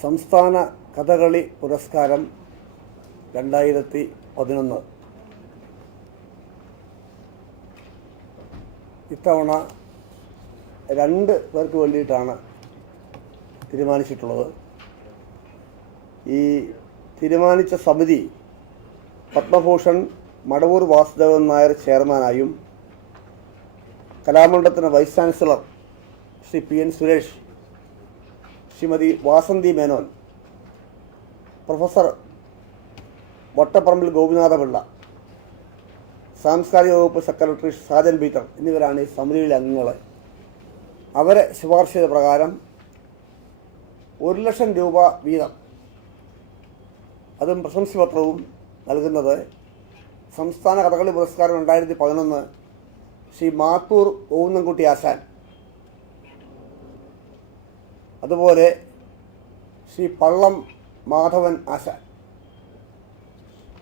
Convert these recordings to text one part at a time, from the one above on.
സംസ്ഥാന കഥകളി പുരസ്കാരം 2011 ഇത്തവണ 2 പേർക്ക് വേണ്ടിയിട്ടാണ് തീരുമാനിച്ചിട്ടുള്ളത്. ഈ തീരുമാനിച്ച സമിതി പത്മഭൂഷൺ മടവൂർ വാസുദേവൻ നായർ ചെയർമാനായും കലാമണ്ഡലത്തിന് vice chancellor Shri PN Suresh, Shrimati Vasanthi Menon, professor Vattapparambil Gopinatha Pillai, സാംസ്കാരിക വകുപ്പ് സെക്രട്ടറി സാജൻ പീറ്റർ എന്നിവരാണ് ഈ സമിതിയിലെ അംഗങ്ങൾ. അവരെ ശുപാർശ ചെയ്ത പ്രകാരം 1,00,000 രൂപ വീതം, അതും പ്രശംസാപത്രവും നൽകുന്നത് സംസ്ഥാന കഥകളി പുരസ്കാരം 2011 ശ്രീ മാത്തൂർ ഓവുന്നംകുട്ടി ആശാൻ, അതുപോലെ ശ്രീ പള്ളം മാധവൻ ആശാൻ,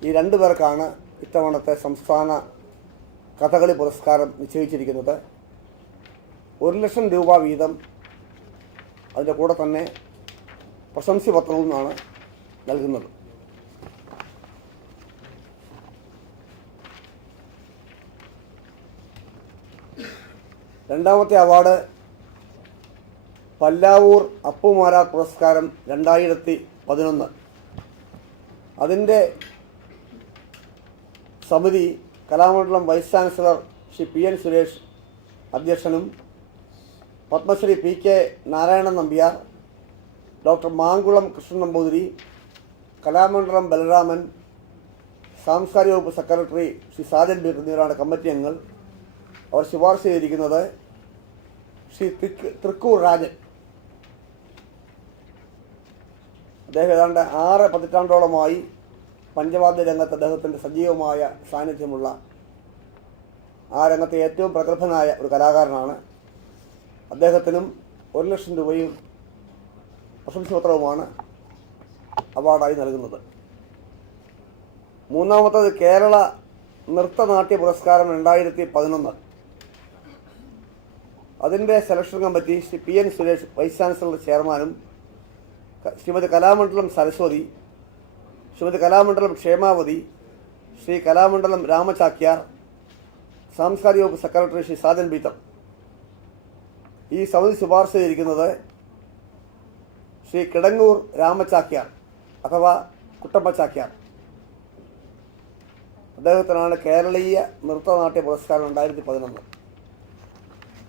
ഈ 2 പേർക്കാണ് ഇത്തവണത്തെ സംസ്ഥാന കഥകളി പുരസ്കാരം നിശ്ചയിച്ചിരിക്കുന്നത്. 1,00,000 രൂപ വീതം, അതിൻ്റെ കൂടെ തന്നെ പ്രശംസാപത്രവുമാണ് നൽകുന്നത്. രണ്ടാമത്തെ അവാർഡ് പല്ലാവൂർ അപ്പുമാരാർ പുരസ്കാരം 2011. അതിൻ്റെ സമിതി Kalamandalam vice chancellor Shri PN Suresh അധ്യക്ഷനും പത്മശ്രീ PK നാരായണൻ നമ്പ്യാർ, ഡോക്ടർ മാങ്കുളം കൃഷ്ണൻ നമ്പൂതിരി, കലാമണ്ഡലം ബലരാമൻ, സാംസ്കാരിക വകുപ്പ് സെക്രട്ടറി ശ്രീ സാജൻ പീറ്റർ എന്നിവരാണ് കമ്മിറ്റി അംഗങ്ങൾ. അവർ ശുപാർശ ചെയ്തിരിക്കുന്നത് ശ്രീ തൃക്കൂർ രാജൻ. അദ്ദേഹം ഏതാണ്ട് 6 പതിറ്റാണ്ടോളമായി പഞ്ചവാദ്യ രംഗത്ത് അദ്ദേഹത്തിൻ്റെ സജീവമായ സാന്നിധ്യമുള്ള, ആ രംഗത്തെ ഏറ്റവും പ്രഗത്ഭനായ ഒരു കലാകാരനാണ്. അദ്ദേഹത്തിനും 1,00,000 രൂപയും പ്രശംസാപത്രവുമാണ് അവാർഡായി നൽകുന്നത്. മൂന്നാമത്തത് കേരള നൃത്തനാട്യ പുരസ്കാരം 2011. അതിൻ്റെ selection committee Shri PN Suresh vice chancellor ചെയർമാനും, ശ്രീമതി കലാമണ്ഡലം സരസ്വതി, ശ്രീമതി കലാമണ്ഡലം ക്ഷേമാവതി, ശ്രീ കലാമണ്ഡലം രാമചാക്യാർ, സാംസ്കാരിക വകുപ്പ് സെക്രട്ടറി ശ്രീ സാജൻ പീറ്റർ. ഈ സമിതി ശുപാർശ ചെയ്തിരിക്കുന്നത് ശ്രീ കിടങ്ങൂർ രാമചാക്യാർ അഥവാ കുട്ടപ്പ ചാക്യാർ. അദ്ദേഹത്തിനാണ് കേരളീയ നൃത്തനാട്യ പുരസ്കാരം 2011.